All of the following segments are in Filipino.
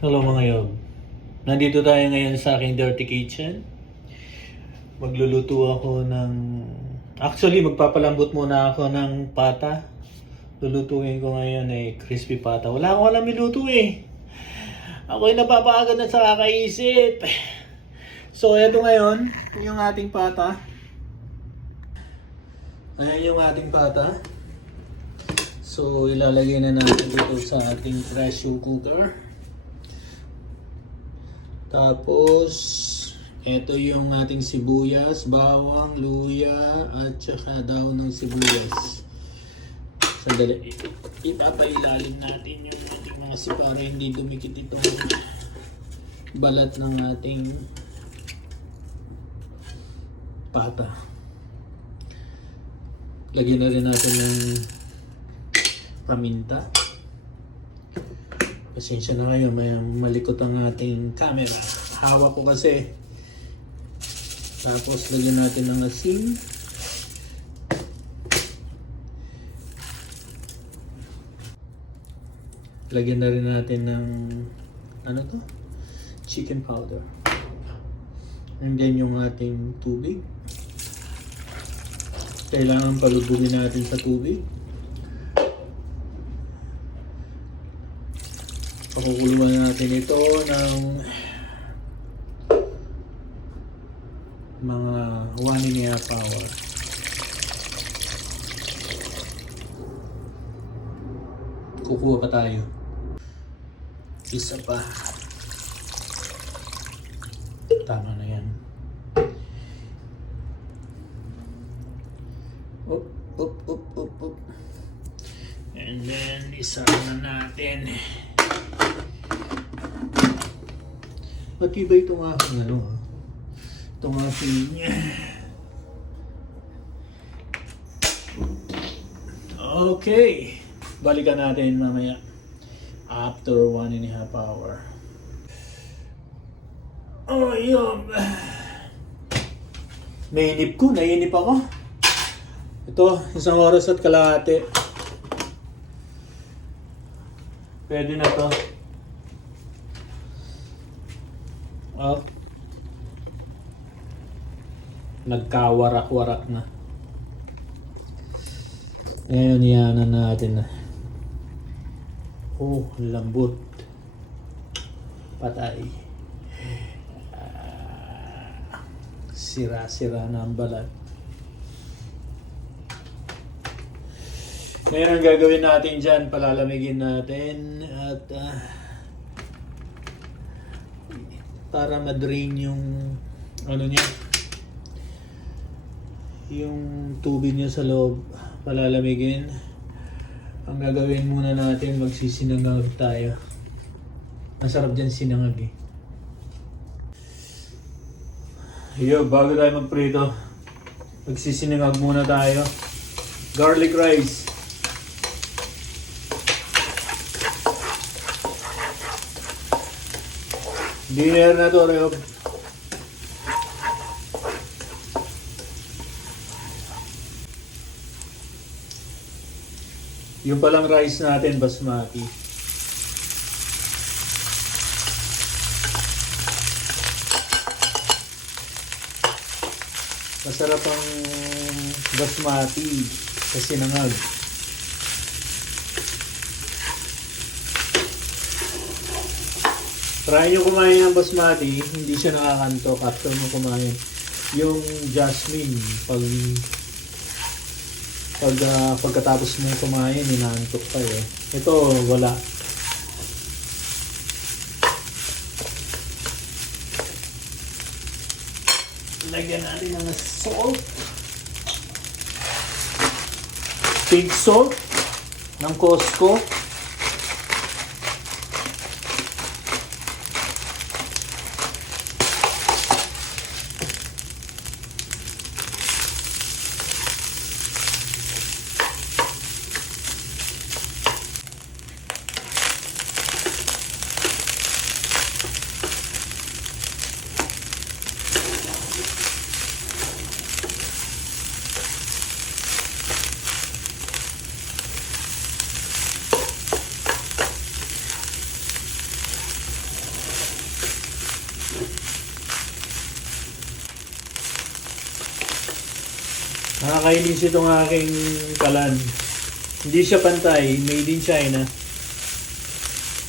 Hello mga yob. Nandito tayo ngayon sa aking dirty kitchen. Magluluto ako ng... Actually, magpapalambot muna ako ng pata. Lulutuin ko ngayon crispy pata. Wala akong alam niluto eh. Ako'y napapagod na sa kakaisip. So, eto ngayon, yung ating pata. Ayan yung ating pata. So, ilalagay na natin ito sa ating pressure cooker. Tapos, ito yung ating sibuyas, bawang, luya, at saka daw ng sibuyas. Sandali, ipapailalim natin yung ating mga para hindi dumikit itong balat ng ating pata. Lagyan na rin natin ng paminta. Pasensya na kayo, may malikot ang ating camera. Hawak ko kasi. Tapos lagyan natin ng asin. Lagyan na rin natin ng chicken powder. And then yung ating tubig. Kailangan palubugin natin sa tubig. Pakukuluan natin ito ng mga 1.5 hour. Kukuha pa tayo. Isa pa. Tama na yan. Up, up, up, up, up. And then, isa na natin. Matibay itong aking itong aking okay, balikan natin mamaya after 1.5 hour. Oh yun, nainip ako. Ito, 1 oras at kalahati. Pwede na to. Oh. Nagkawarak-warak na. Ngayon, iyanan natin na. Oh, lambot. Patay. Sira-sira na ang balat. Ngayon, ang gagawin natin dyan, palalamigin natin at para ma-drain yung niya, yung tubig niya sa loob, palalamigin. Ang gagawin muna natin, magsisinangag tayo. Masarap dyan sinangag eh. Yo, bago tayo magprito, magsisinangag muna tayo. Garlic rice. Dinner na to, Reob. Yung palang rice natin, basmati. Masarap ang basmati sa sinangag. Try nyo kumain ng basmati, hindi siya nakakantok after mo kumain. Yung jasmine, pagkatapos mong kumain, inaantok ka eh. Ito, wala. Lagyan natin ng salt. Pink salt ng Costco. Nakakainis itong aking kalan. Hindi siya pantay, made in China.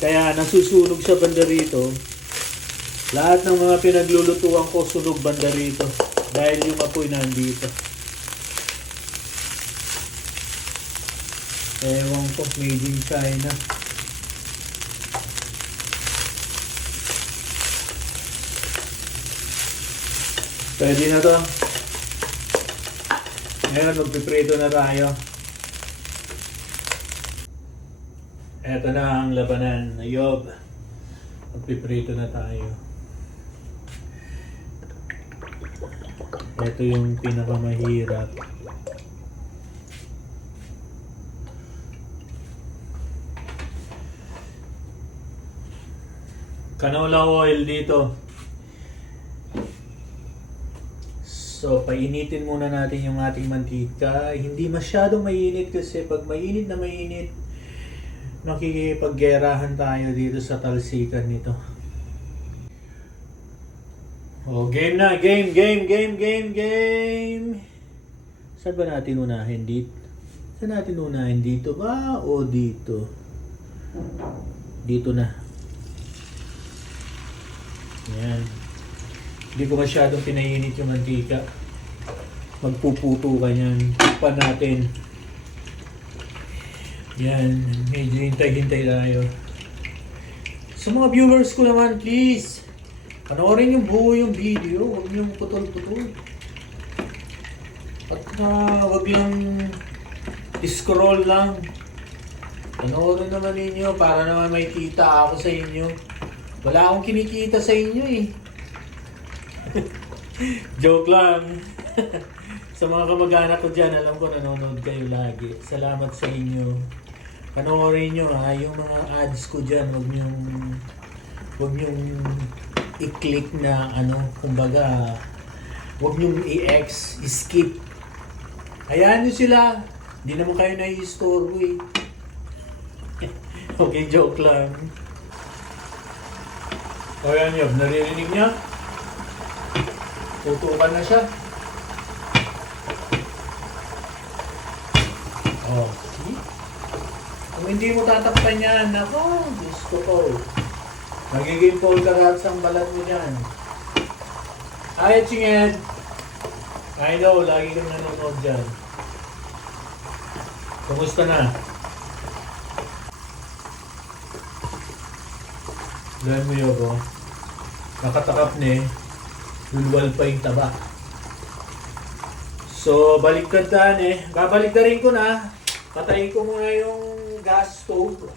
Kaya nasusunog sa banda rito. Lahat ng mga pinaglulutuan ko sunog banda rito. Dahil yung apoy nandito. Ewan ko, made in China. Pwede na to. Ngayon, magpiprito na tayo. Eto na ang labanan. Ayob. Magpiprito na tayo. Ito yung pinakamahirap. Canola oil dito. So, painitin muna natin yung ating mantika. Hindi masyadong mainit kasi pag mainit na mainit, nakikipaggerahan tayo dito sa talsikan nito. Oh, game na! Game! Saan ba natin unahin dito? Saan natin unahin? Dito ba o dito? Dito na. Yan. Hindi ko masyadong pinainit yung mantika. Magpuputo ka yan. Tukpan natin. Yan. Medyo hintay-hintay tayo. Sa mga viewers ko naman, please. Panoorin yung buo yung video. Huwag niyong putol-putol. At huwag lang scroll lang. Panoorin naman ninyo para naman may kita ako sa inyo. Wala akong kinikita sa inyo eh. Joke lang. Sa mga kamag-anak ko dyan, alam ko nanonood kayo lagi. Salamat sa inyo. Panoorin nyo ha, yung mga ads ko dyan, huwag nyong i-click na kumbaga, huwag nyong skip. Hayaan nyo sila. Hindi naman kayo nai-istorbo eh. Okay, joke lang. O yan yun, naririnig niya? Tutukan na siya. Oh, see? Kung hindi mo tatakpan yan, nako, gusto ko. Magiging polterats ang balat mo dyan. Hi, Chinged! I know, lagi kang nanonood dyan. Kumusta na? Gawin mo yun, oh. Nakatakap na eh. Lulwal pa yung taba. So, baliktad eh. Babaliktarin ko na. Patayin ko muna yung gas stove.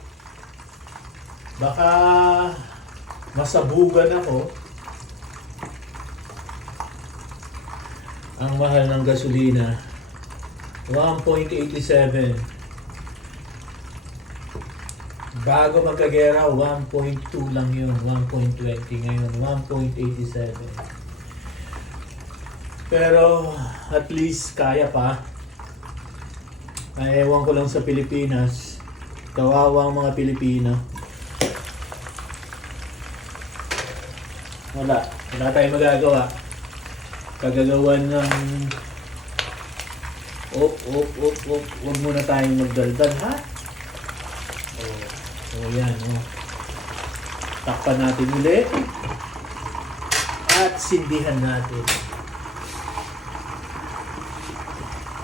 Baka masabugan ako. Ang mahal ng gasolina. 1.87. Bago magkagera, 1.2 lang yun. 1.20 ngayon. 1.87. Pero at least kaya pa. Ay, ewan ko lang sa Pilipinas. Kawawa ang mga Pilipino. Wala tayong magagawa. Kagagawan ng Huwag muna tayong magdaldal, ha? Yan, takpan natin ulit. At sindihan natin.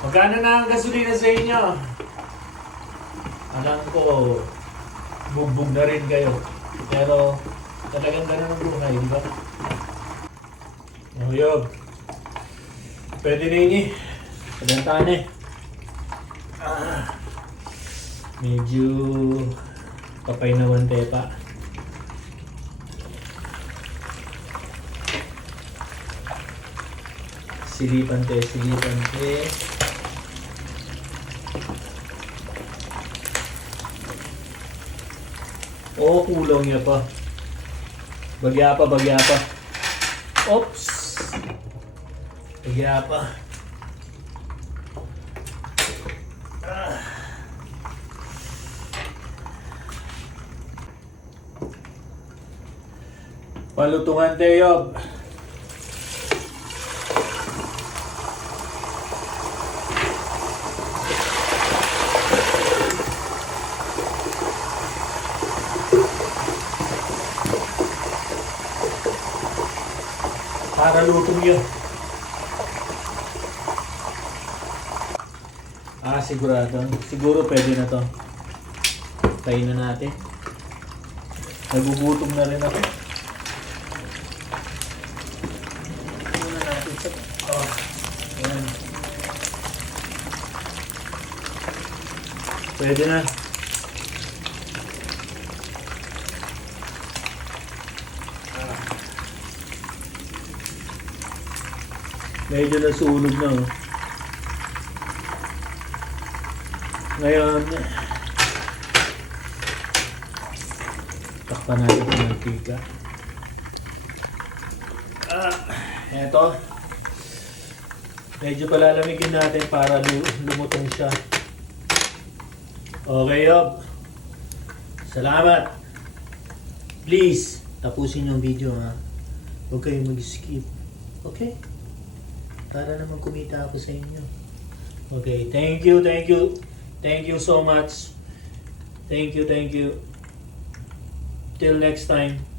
Magkano na ang gasolina sa inyo? Alam ko, bugbog na rin kayo. Pero, talagang ganun ang buhay, di ba? Yob. Pwede na yun eh. Padantaan eh. Medyo kapay na wante pa. Silipan te. Oh, kulang niya pa. Bagya pa. Oops! Bagya pa. Palutungan te, Yob. Para lutong yun. Sigurado. Siguro pwede na to. Tayo na natin. Nagugutom na rin ako. Tayo na natin ito. Ayan. Pwede na. Medyo nasunog na oh. Ngayon, takpan natin ang mantika. Eto. Medyo palalamigin natin para lumutong siya. Okay, Yob. Salamat. Please, tapusin yung video ha. Huwag kayong mag-skip. Okay? Para naman kumita ako sa inyo. Okay, thank you. Thank you so much. Thank you. Till next time.